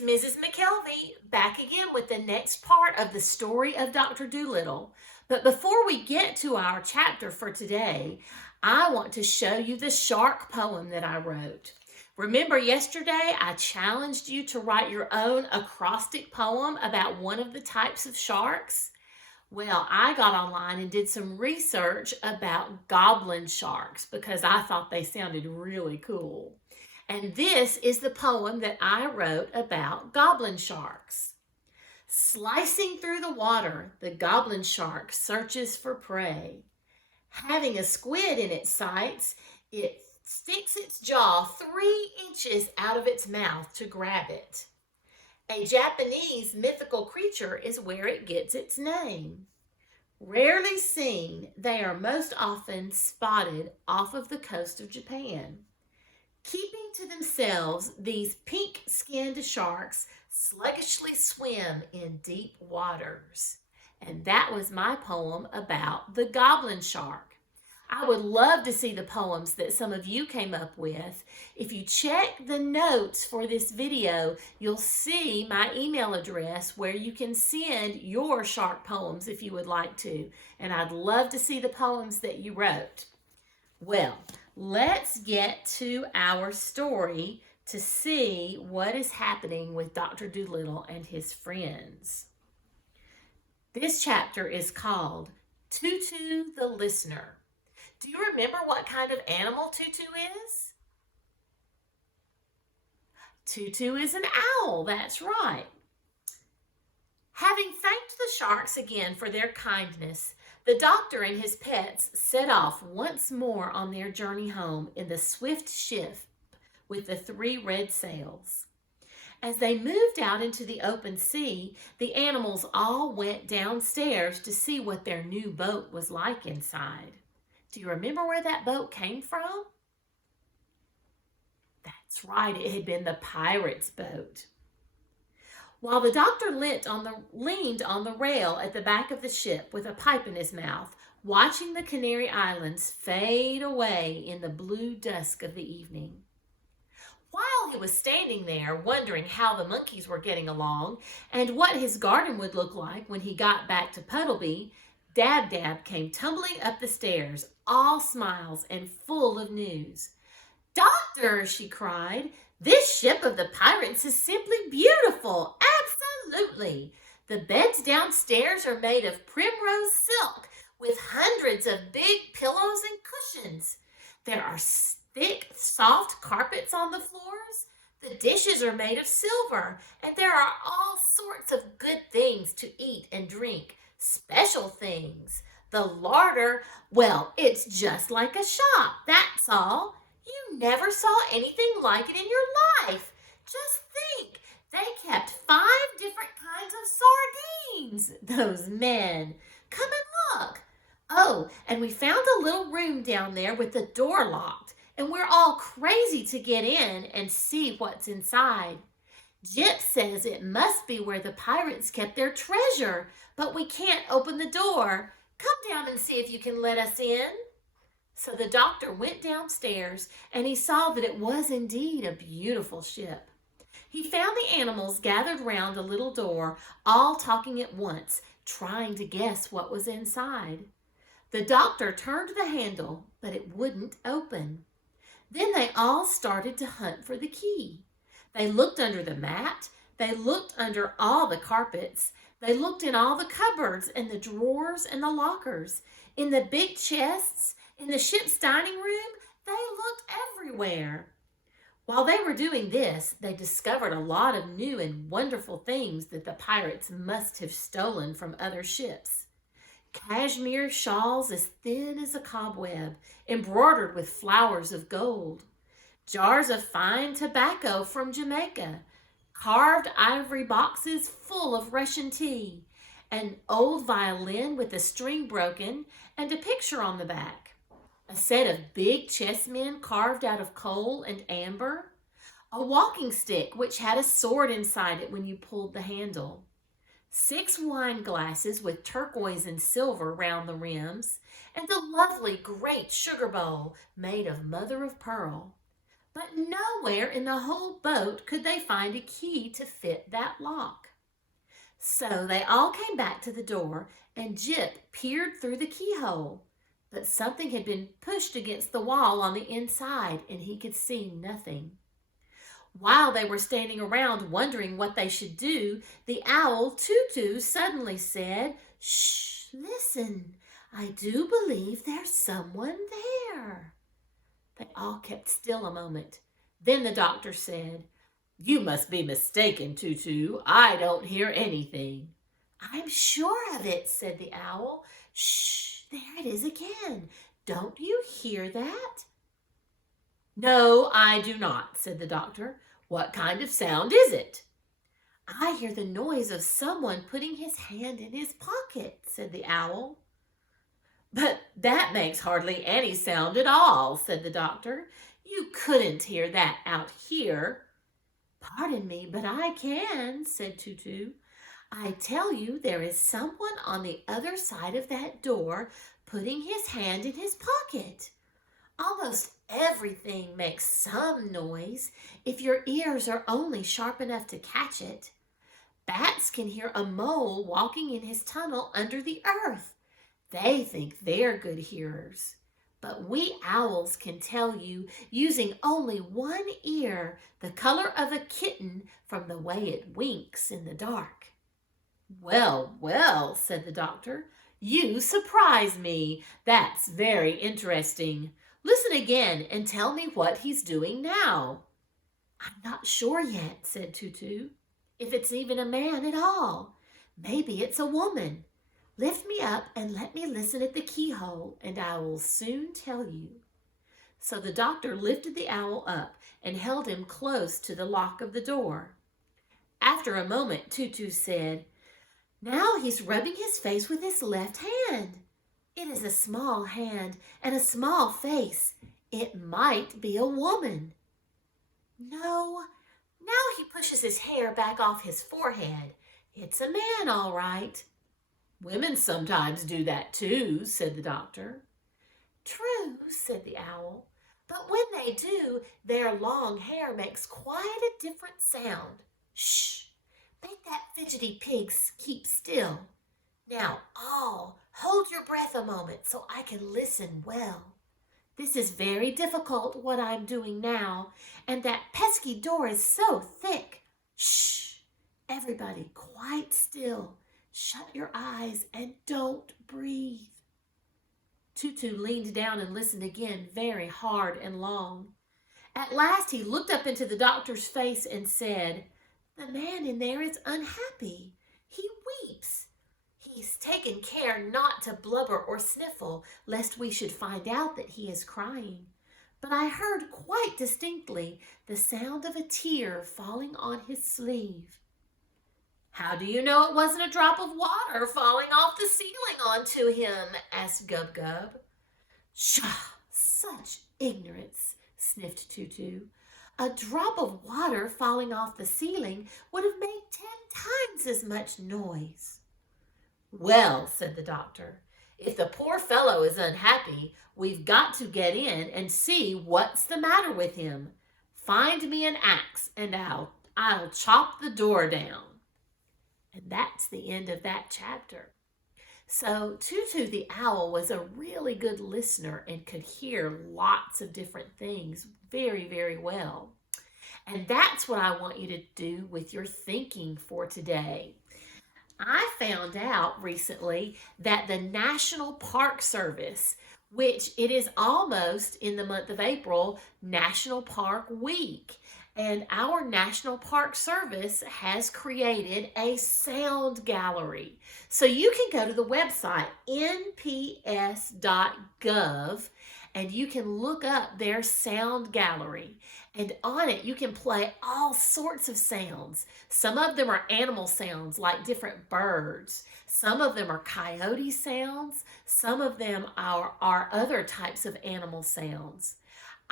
it's Mrs. McKelvey back again with the next part of the story of Dr. Dolittle. But before we get to our chapter for today, I want to show you the shark poem that I wrote. Remember yesterday I challenged you to write your own acrostic poem about one of the types of sharks? Well, I got online and did some research about goblin sharks because I thought they sounded really cool. And this is the poem that I wrote about goblin sharks. Slicing through the water, the goblin shark searches for prey. Having a squid in its sights, it sticks its jaw 3 inches out of its mouth to grab it. A Japanese mythical creature is where it gets its name. Rarely seen, they are most often spotted off of the coast of Japan. Keeping to themselves, these pink-skinned sharks sluggishly swim in deep waters. And that was my poem about the goblin shark. I would love to see the poems that some of you came up with. If you check the notes for this video, you'll see my email address where you can send your shark poems if you would like to. And I'd love to see the poems that you wrote. Well, let's get to our story to see what is happening with Dr. Dolittle and his friends. This chapter is called Tutu the Listener. Do you remember what kind of animal Tutu is? Tutu is an owl, that's right. Having thanked the sharks again for their kindness, the doctor and his pets set off once more on their journey home in the swift ship with the 3 red sails. As they moved out into the open sea, the animals all went downstairs to see what their new boat was like inside. Do you remember where that boat came from? That's right, it had been the pirate's boat. While the doctor leaned on the rail at the back of the ship with a pipe in his mouth, watching the Canary Islands fade away in the blue dusk of the evening. While he was standing there wondering how the monkeys were getting along and what his garden would look like when he got back to Puddleby, Dab came tumbling up the stairs, all smiles and full of news. "Doctor," she cried, "this ship of the pirates is simply beautiful, absolutely. The beds downstairs are made of primrose silk with hundreds of big pillows and cushions. There are thick, soft carpets on the floors. The dishes are made of silver, and there are all sorts of good things to eat and drink. Special things. The larder, well, it's just like a shop, that's all. You never saw anything like it in your life. Just think, they kept 5 different kinds of sardines, those men. Come and look. Oh, and we found a little room down there with the door locked, and we're all crazy to get in and see what's inside. Jip says it must be where the pirates kept their treasure, but we can't open the door. Come down and see if you can let us in." So the doctor went downstairs, and he saw that it was indeed a beautiful ship. He found the animals gathered round a little door, all talking at once, trying to guess what was inside. The doctor turned the handle, but it wouldn't open. Then they all started to hunt for the key. They looked under the mat. They looked under all the carpets. They looked in all the cupboards and the drawers and the lockers, in the big chests, in the ship's dining room. They looked everywhere. While they were doing this, they discovered a lot of new and wonderful things that the pirates must have stolen from other ships. Cashmere shawls as thin as a cobweb, embroidered with flowers of gold. Jars of fine tobacco from Jamaica, carved ivory boxes full of Russian tea, an old violin with a string broken and a picture on the back, a set of big chessmen carved out of coal and amber, a walking stick which had a sword inside it when you pulled the handle, 6 wine glasses with turquoise and silver round the rims, and a lovely great sugar bowl made of mother of pearl. but nowhere in the whole boat could they find a key to fit that lock. So they all came back to the door, and Jip peered through the keyhole. But something had been pushed against the wall on the inside, and he could see nothing. While they were standing around wondering what they should do, the owl Tutu suddenly said, "Shh, listen, I do believe there's someone there." They all kept still a moment. Then the doctor said, "You must be mistaken, Tutu. I don't hear anything." "I'm sure of it," said the owl. "Shh, there it is again. Don't you hear that?" "No, I do not," said the doctor. "What kind of sound is it?" "I hear the noise of someone putting his hand in his pocket," said the owl. "But that makes hardly any sound at all," said the doctor. "You couldn't hear that out here." "Pardon me, but I can," said Tutu. "I tell you there is someone on the other side of that door putting his hand in his pocket. Almost everything makes some noise if your ears are only sharp enough to catch it. Bats can hear a mole walking in his tunnel under the earth. They think they're good hearers. But we owls can tell you, using only one ear, the color of a kitten from the way it winks in the dark." "Well, well," said the doctor, "you surprise me. That's very interesting. Listen again and tell me what he's doing now." "I'm not sure yet," said Tutu, "if it's even a man at all. Maybe it's a woman. Lift me up and let me listen at the keyhole, and I will soon tell you." So the doctor lifted the owl up and held him close to the lock of the door. After a moment, Tutu said, "Now he's rubbing his face with his left hand. It is a small hand and a small face. It might be a woman." "No, now he pushes his hair back off his forehead. It's a man, all right." "Women sometimes do that too," said the doctor. "True," said the owl, "but when they do, their long hair makes quite a different sound. Shh! Make that fidgety pig keep still. Now all hold your breath a moment so I can listen well. This is very difficult, what I'm doing now, and that pesky door is so thick. Shh! Everybody quite still. Shut your eyes and don't breathe." Tutu leaned down and listened again, very hard and long. At last he looked up into the doctor's face and said, "The man in there is unhappy. He weeps. He's taken care not to blubber or sniffle, lest we should find out that he is crying. But I heard quite distinctly the sound of a tear falling on his sleeve." "How do you know it wasn't a drop of water falling off the ceiling onto him?" asked Gub Gub. "Pshaw! Such ignorance," sniffed Tutu. "A drop of water falling off the ceiling would have made 10 times as much noise." "Well," said the doctor, "if the poor fellow is unhappy, we've got to get in and see what's the matter with him. Find me an axe and I'll chop the door down." And that's the end of that chapter. So Tutu the owl was a really good listener and could hear lots of different things very, very well. And that's what I want you to do with your thinking for today. I found out recently that the National Park Service, which it is almost in the month of April, National Park Week. And our National Park Service has created a sound gallery. So you can go to the website nps.gov and you can look up their sound gallery. And on it, you can play all sorts of sounds. Some of them are animal sounds like different birds. Some of them are coyote sounds. Some of them are other types of animal sounds.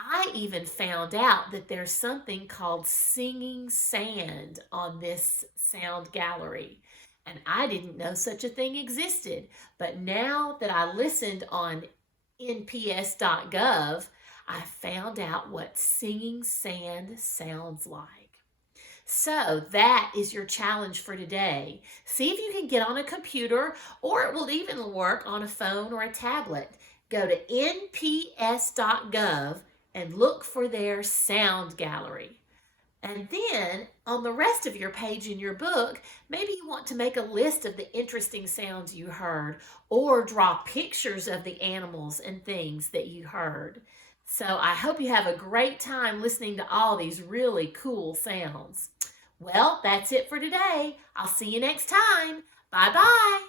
I even found out that there's something called singing sand on this sound gallery. And I didn't know such a thing existed. But now that I listened on nps.gov, I found out what singing sand sounds like. So that is your challenge for today. See if you can get on a computer, or it will even work on a phone or a tablet. Go to nps.gov and look for their sound gallery. And then on the rest of your page in your book, maybe you want to make a list of the interesting sounds you heard, or draw pictures of the animals and things that you heard. So I hope you have a great time listening to all these really cool sounds. Well, that's it for today. I'll see you next time. Bye-bye.